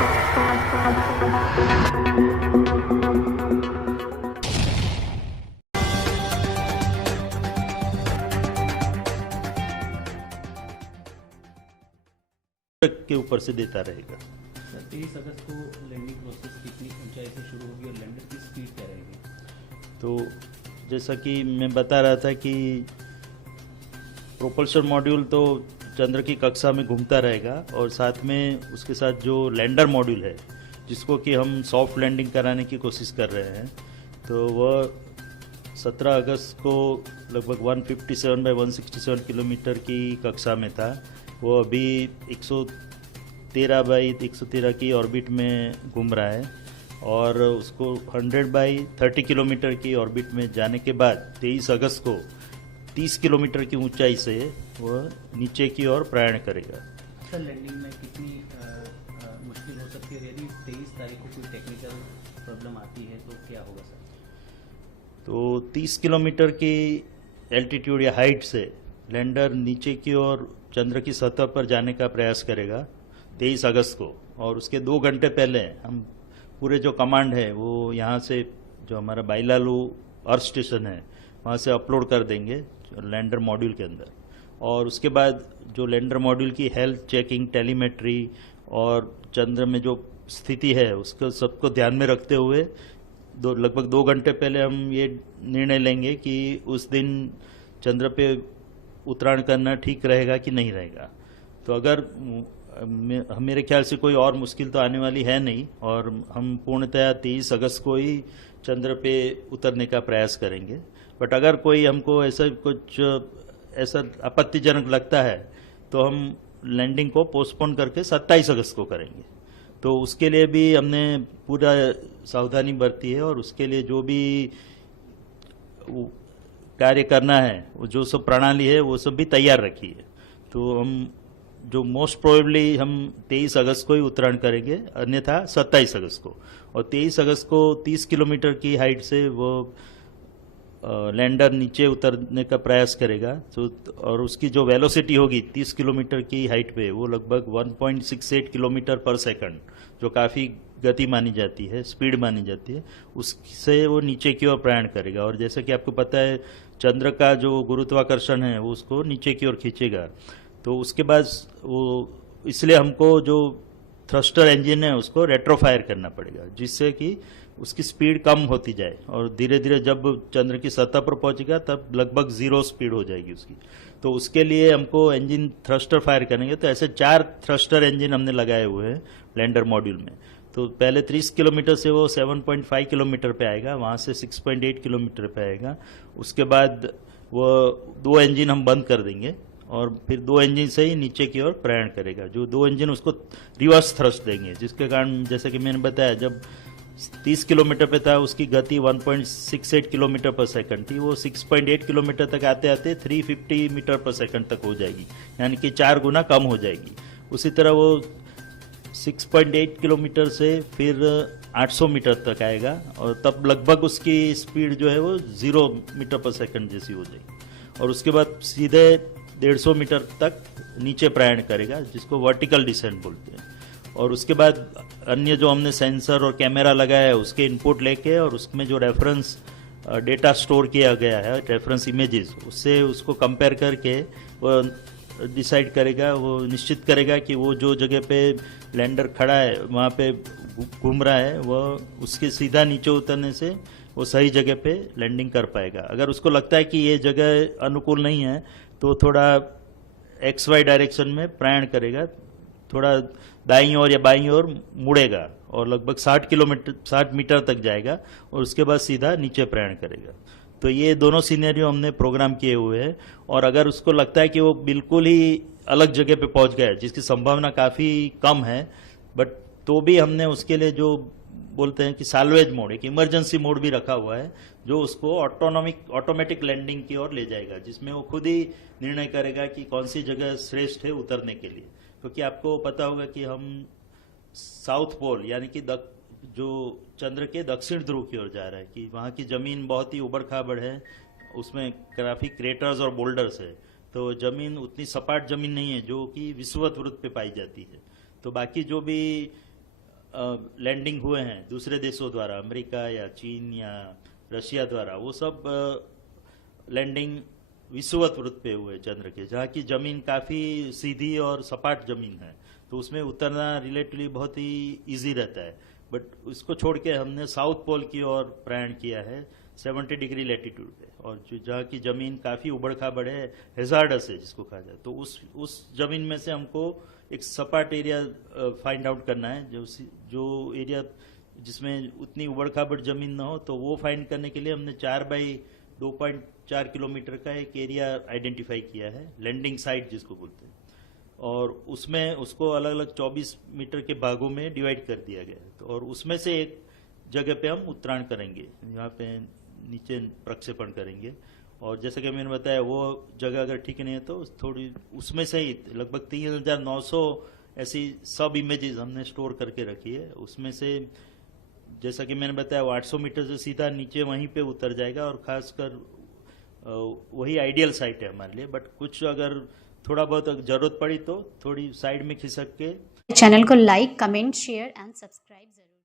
के ऊपर से देता रहेगा। 23 अगस्त को लैंडिंग प्रोसेस कितनी ऊंचाई से शुरू होगी और लैंडर की स्पीड क्या रहेगी? तो जैसा कि मैं बता रहा था कि प्रोपल्शन मॉड्यूल तो चंद्र की कक्षा में घूमता रहेगा और साथ में उसके साथ जो लैंडर मॉड्यूल है जिसको कि हम सॉफ्ट लैंडिंग कराने की कोशिश कर रहे हैं, तो वह 17 अगस्त को लगभग 157 बाई 167 किलोमीटर की कक्षा में था। वो अभी 113 बाई 113 की ऑर्बिट में घूम रहा है और उसको 100 बाई 30 किलोमीटर की ऑर्बिट में जाने के बाद 23 अगस्त को 30 किलोमीटर की ऊंचाई से वह नीचे की ओर प्रयाण करेगा। सर, लैंडिंग में कितनी मुश्किल हो सकती है? यदि 23 तारीख को कोई टेक्निकल प्रॉब्लम आती है तो क्या होगा सर? तो 30 किलोमीटर की एल्टीट्यूड या हाइट से लैंडर नीचे की ओर चंद्र की सतह पर जाने का प्रयास करेगा 23 अगस्त को, और उसके 2 घंटे पहले हम पूरे जो कमांड है वो यहाँ से जो हमारा बाइलालू अर्थ स्टेशन है वहाँ से अपलोड कर देंगे लैंडर मॉड्यूल के अंदर। और उसके बाद जो लैंडर मॉड्यूल की हेल्थ चेकिंग, टेलीमेट्री और चंद्र में जो स्थिति है उसको सबको ध्यान में रखते हुए लगभग 2 घंटे पहले हम ये निर्णय लेंगे कि उस दिन चंद्र पे उत्तरायण करना ठीक रहेगा कि नहीं रहेगा। तो अगर मेरे ख्याल से कोई और मुश्किल तो आने वाली है नहीं और हम पूर्णतया 23 अगस्त को ही चंद्र पे उतरने का प्रयास करेंगे। बट अगर कोई हमको ऐसा आपत्तिजनक लगता है तो हम लैंडिंग को पोस्टपोन करके 27 अगस्त को करेंगे। तो उसके लिए भी हमने पूरा सावधानी बरती है और उसके लिए जो भी कार्य करना है, वो जो सब प्रणाली है वो सब भी तैयार रखी है। तो हम जो मोस्ट प्रोबेबली हम 23 अगस्त को ही उत्तरायण करेंगे, अन्यथा 27 अगस्त को। और 23 अगस्त को 30 किलोमीटर की हाइट से वो लैंडर नीचे उतरने का प्रयास करेगा। तो और उसकी जो वेलोसिटी होगी 30 किलोमीटर की हाइट पे वो लगभग 1.68 किलोमीटर पर सेकंड, जो काफ़ी गति मानी जाती है, स्पीड मानी जाती है, उससे वो नीचे की ओर प्रयाण करेगा। और जैसा कि आपको पता है चंद्र का जो गुरुत्वाकर्षण है वो उसको नीचे की ओर खींचेगा। तो उसके बाद वो इसलिए हमको जो थ्रस्टर इंजन है उसको रेट्रोफायर करना पड़ेगा, जिससे कि उसकी स्पीड कम होती जाए और धीरे धीरे जब चंद्र की सतह पर पहुंचेगा तब लगभग 0 स्पीड हो जाएगी उसकी। तो उसके लिए हमको इंजन थ्रस्टर फायर करेंगे। तो ऐसे 4 थ्रस्टर इंजन हमने लगाए हुए हैं लैंडर मॉड्यूल में। तो पहले 30 किलोमीटर से वो 7.5 किलोमीटर पे आएगा, वहाँ से 6.8 किलोमीटर पे आएगा। उसके बाद वो 2 इंजन हम बंद कर देंगे और फिर 2 इंजन से ही नीचे की ओर प्रयाण करेगा। जो 2 इंजन उसको रिवर्स थ्रस्ट देंगे, जिसके कारण जैसे कि मैंने बताया जब 30 किलोमीटर पे था उसकी गति 1.68 किलोमीटर पर सेकंड थी, वो 6.8 किलोमीटर तक आते आते 350 मीटर पर सेकंड तक हो जाएगी, यानी कि 4 गुना कम हो जाएगी। उसी तरह वो 6.8 किलोमीटर से फिर 800 मीटर तक आएगा और तब लगभग उसकी स्पीड जो है वो 0 मीटर पर सेकंड जैसी हो जाएगी। और उसके बाद सीधे 150 मीटर तक नीचे प्रयाण करेगा, जिसको वर्टिकल डिसेंट बोलते हैं। और उसके बाद अन्य जो हमने सेंसर और कैमरा लगाया है उसके इनपुट लेके और उसमें जो रेफरेंस डेटा स्टोर किया गया है, रेफरेंस इमेजेस, उससे उसको कंपेयर करके वो डिसाइड करेगा, वो निश्चित करेगा कि वो जो जगह पे लैंडर खड़ा है वहाँ पे घूम रहा है वह उसके सीधा नीचे उतरने से वो सही जगह पे लैंडिंग कर पाएगा। अगर उसको लगता है कि ये जगह अनुकूल नहीं है तो थोड़ा XY डायरेक्शन में प्रयाण करेगा, थोड़ा दाईं ओर या बाईं ओर मुड़ेगा और लगभग 60 मीटर तक जाएगा और उसके बाद सीधा नीचे प्रयाण करेगा। तो ये दोनों सिनेरियो हमने प्रोग्राम किए हुए हैं। और अगर उसको लगता है कि वो बिल्कुल ही अलग जगह पे पहुंच गया है, जिसकी संभावना काफ़ी कम है, बट तो भी हमने उसके लिए जो बोलते हैं कि साल्वेज मोड, एक इमरजेंसी मोड भी रखा हुआ है, जो उसको ऑटोमेटिक लैंडिंग की ओर ले जाएगा, जिसमें वो खुद ही निर्णय करेगा कि कौन सी जगह श्रेष्ठ है उतरने के लिए। क्योंकि आपको पता होगा कि हम साउथ पोल यानी कि जो चंद्र के दक्षिण ध्रुव की ओर जा रहा है, कि वहाँ की जमीन बहुत ही उबड़ खाबड़ है, उसमें काफी क्रेटर्स और बोल्डर्स है। तो जमीन उतनी सपाट जमीन नहीं है जो कि विषुवत वृत्त पे पाई जाती है। तो बाकी जो भी लैंडिंग हुए हैं दूसरे देशों द्वारा, अमेरिका या चीन या रशिया द्वारा, वो सब लैंडिंग विषुवत वृत्त पे हुए चंद्र के, जहाँ की जमीन काफी सीधी और सपाट जमीन है, तो उसमें उतरना रिलेटिवली बहुत ही इजी रहता है। बट उसको छोड़ के हमने साउथ पोल की ओर प्रयाण किया है 70 डिग्री लैटिट्यूड पे, और जो जहाँ की जमीन काफी उबड़ खाबड़ है, हेजार्डस है जिसको कहा जाए, तो उस जमीन में से हमको एक सपाट एरिया फाइंड आउट करना है, जो एरिया जिसमें उतनी उबड़ खाबड़ जमीन ना हो, तो वो फाइंड करने के लिए हमने 4x2.4 किलोमीटर का एक एरिया आइडेंटिफाई किया है, लैंडिंग साइट जिसको बोलते हैं, और उसमें उसको अलग अलग 24 मीटर के भागों में डिवाइड कर दिया गया है। तो और उसमें से एक जगह पे हम उत्तरायण करेंगे, यहाँ पे नीचे प्रक्षेपण करेंगे, और जैसे कि मैंने बताया वो जगह अगर ठीक नहीं है तो थोड़ी उसमें से ही लगभग 3900 ऐसी सब इमेजेस हमने स्टोर करके रखी है। उसमें से जैसा कि मैंने बताया वो 800 मीटर से सीधा नीचे वहीं पे उतर जाएगा, और खासकर वही आइडियल साइट है हमारे लिए। बट कुछ अगर थोड़ा बहुत जरूरत पड़ी तो थोड़ी साइड में खिसक के चैनल को like, comment, share and subscribe जरूर।